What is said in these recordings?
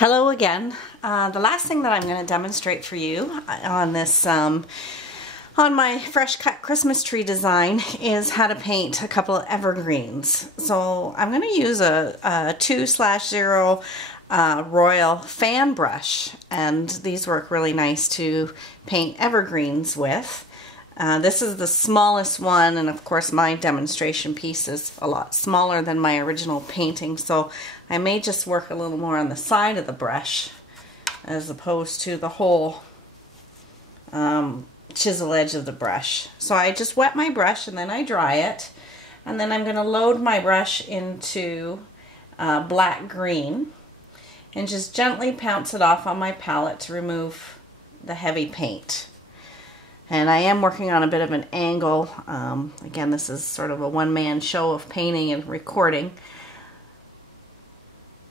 Hello again. The last thing that I'm going to demonstrate for you on this on my fresh cut Christmas tree design is how to paint a couple of evergreens. So I'm going to use a 2/0 Royal fan brush, and these work really nice to paint evergreens with. This is the smallest one, and of course my demonstration piece is a lot smaller than my original painting, so I may just work a little more on the side of the brush as opposed to the whole chisel edge of the brush. So I just wet my brush and then I dry it, and then I'm going to load my brush into black green and just gently pounce it off on my palette to remove the heavy paint. And I am working on a bit of an angle. Again, this is sort of a one-man show of painting and recording.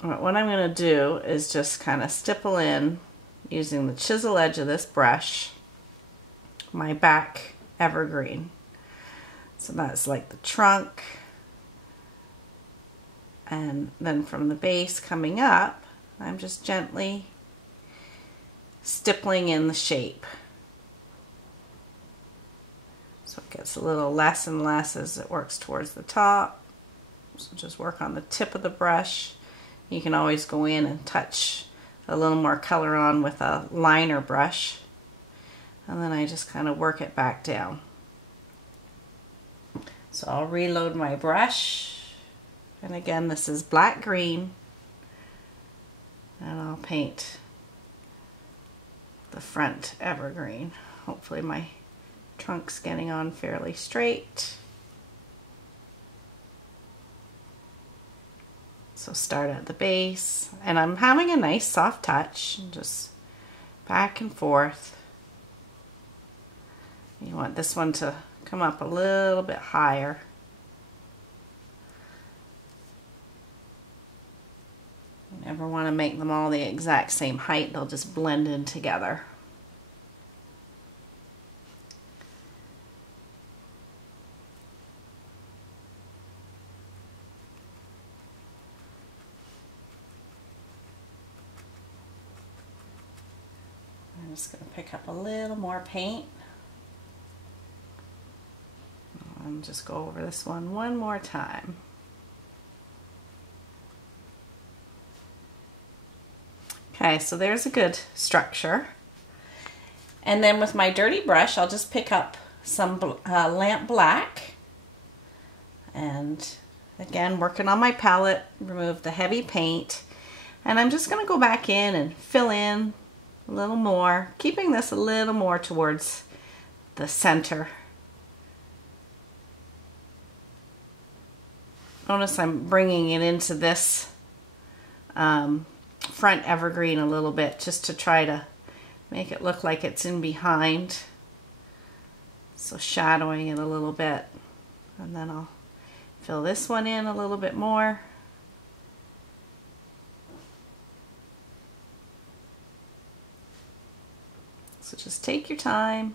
But what I'm going to do is just kind of stipple in, using the chisel edge of this brush, my back evergreen. So that's like the trunk. And then from the base coming up, I'm just gently stippling in the shape. So it gets a little less and less as it works towards the top. So just work on the tip of the brush. You can always go in and touch a little more color on with a liner brush. And then I just kind of work it back down. So I'll reload my brush. And again, this is black green. And I'll paint the front evergreen. Hopefully my trunk's getting on fairly straight. So start at the base, and I'm having a nice soft touch, just back and forth. You want this one to come up a little bit higher. You never want to make them all the exact same height, they'll just blend in together. I'm just going to pick up a little more paint and just go over this one more time. Okay, so there's a good structure. And then with my dirty brush, I'll just pick up some lamp black. And again, working on my palette, remove the heavy paint. And I'm just going to go back in and fill in a little more, keeping this a little more towards the center. Notice I'm bringing it into this front evergreen a little bit, just to try to make it look like it's in behind. So shadowing it a little bit, and then I'll fill this one in a little bit more. So just take your time.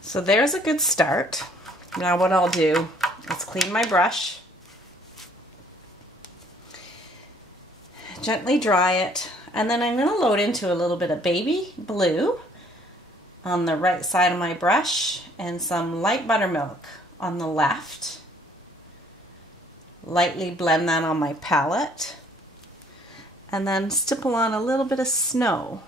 So there's a good start. Now what I'll do is clean my brush, gently dry it, and then I'm going to load into a little bit of baby blue on the right side of my brush and some light buttermilk on the left. Lightly blend that on my palette. And then stipple on a little bit of snow.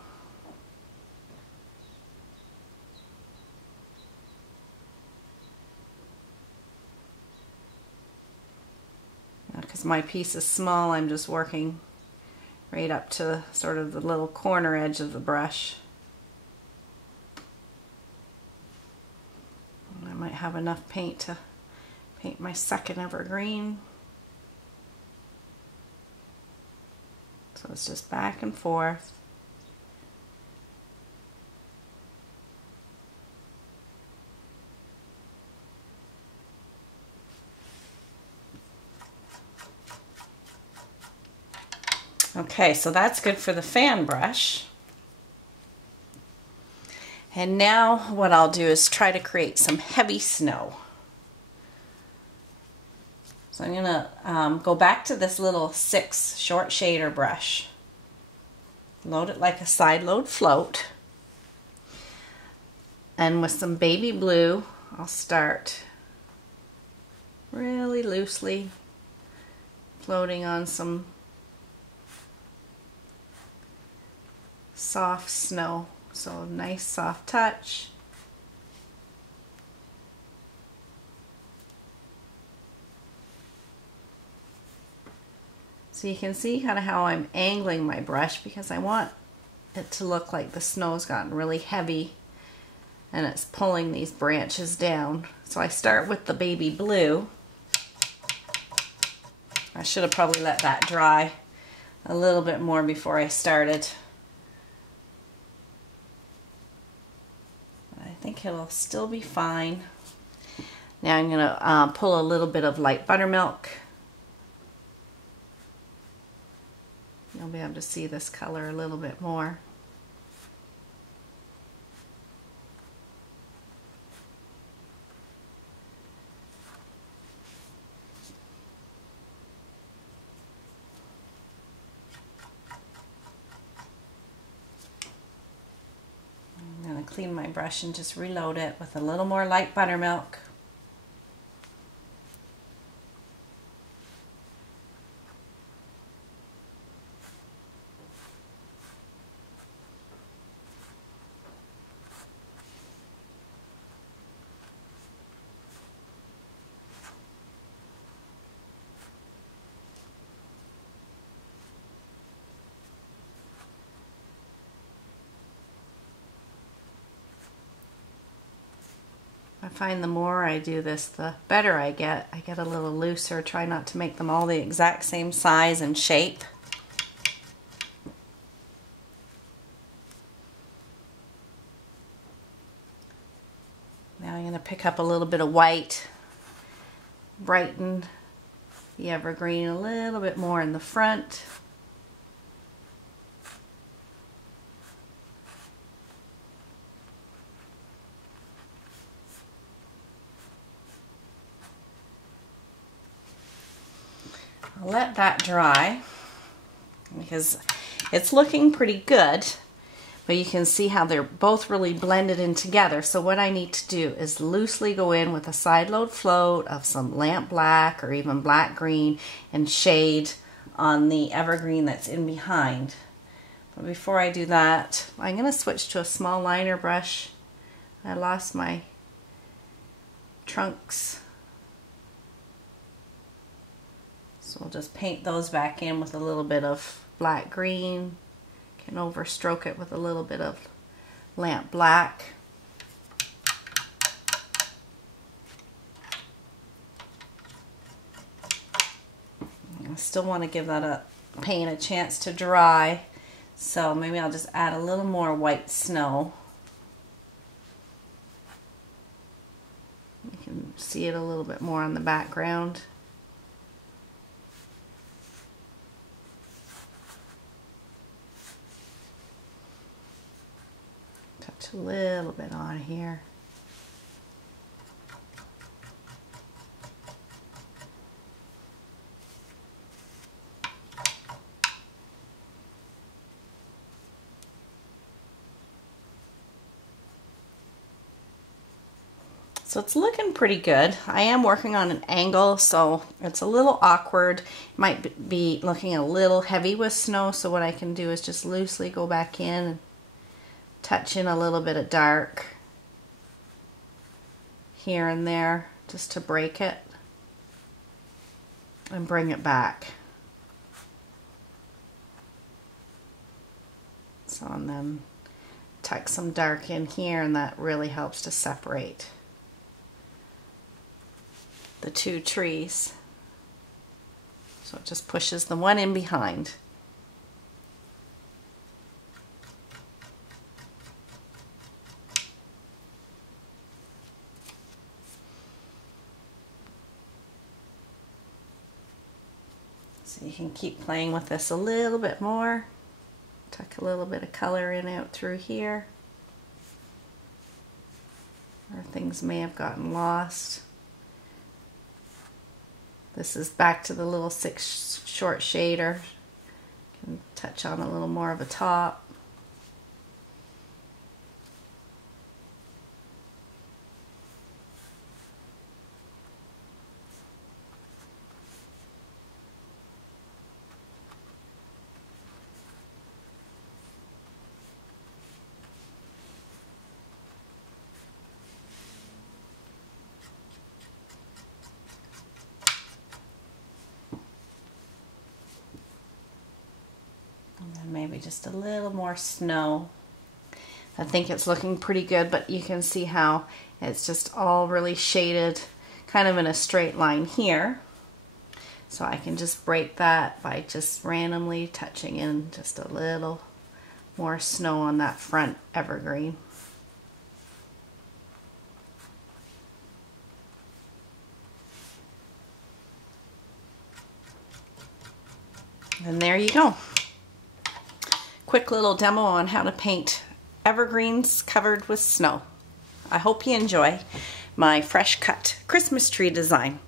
Because my piece is small, I'm just working right up to sort of the little corner edge of the brush. And I might have enough paint to paint my second evergreen. So it's just back and forth. Okay, so that's good for the fan brush. And now what I'll do is try to create some heavy snow. So I'm gonna go back to this little 6 short shader brush. Load it like a side load float. And with some baby blue, I'll start really loosely floating on some soft snow. So nice soft touch. So you can see kind of how I'm angling my brush because I want it to look like the snow's gotten really heavy and it's pulling these branches down. So I start with the baby blue. I should have probably let that dry a little bit more before I started. But I think it'll still be fine. Now I'm going to pull a little bit of light buttermilk. You'll be able to see this color a little bit more. I'm going to clean my brush and just reload it with a little more light buttermilk. I find the more I do this, the better I get. I get a little looser. Try not to make them all the exact same size and shape. Now I'm going to pick up a little bit of white, brighten the evergreen a little bit more in the front. I'll let that dry because it's looking pretty good, but you can see how they're both really blended in together. So what I need to do is loosely go in with a side load float of some lamp black or even black green and shade on the evergreen that's in behind. But before I do that, I'm going to switch to a small liner brush. I lost my trunks. So we'll just paint those back in with a little bit of black green. Can overstroke it with a little bit of lamp black. I still want to give that paint a chance to dry, so maybe I'll just add a little more white snow. You can see it a little bit more on the background. Touch a little bit on here. So it's looking pretty good. I am working on an angle, so it's a little awkward. Might be looking a little heavy with snow, so what I can do is just loosely go back in and touch in a little bit of dark here and there just to break it and bring it back. So, and then tuck some dark in here, and that really helps to separate the two trees. So it just pushes the one in behind. So you can keep playing with this a little bit more. Tuck a little bit of color in out through here, where things may have gotten lost. This is back to the little 6 short shader. Can touch on a little more of a top. And then maybe just a little more snow. I think it's looking pretty good, but you can see how it's just all really shaded kind of in a straight line here. So I can just break that by just randomly touching in just a little more snow on that front evergreen. And there you go. Quick little demo on how to paint evergreens covered with snow. I hope you enjoy my fresh cut Christmas tree design.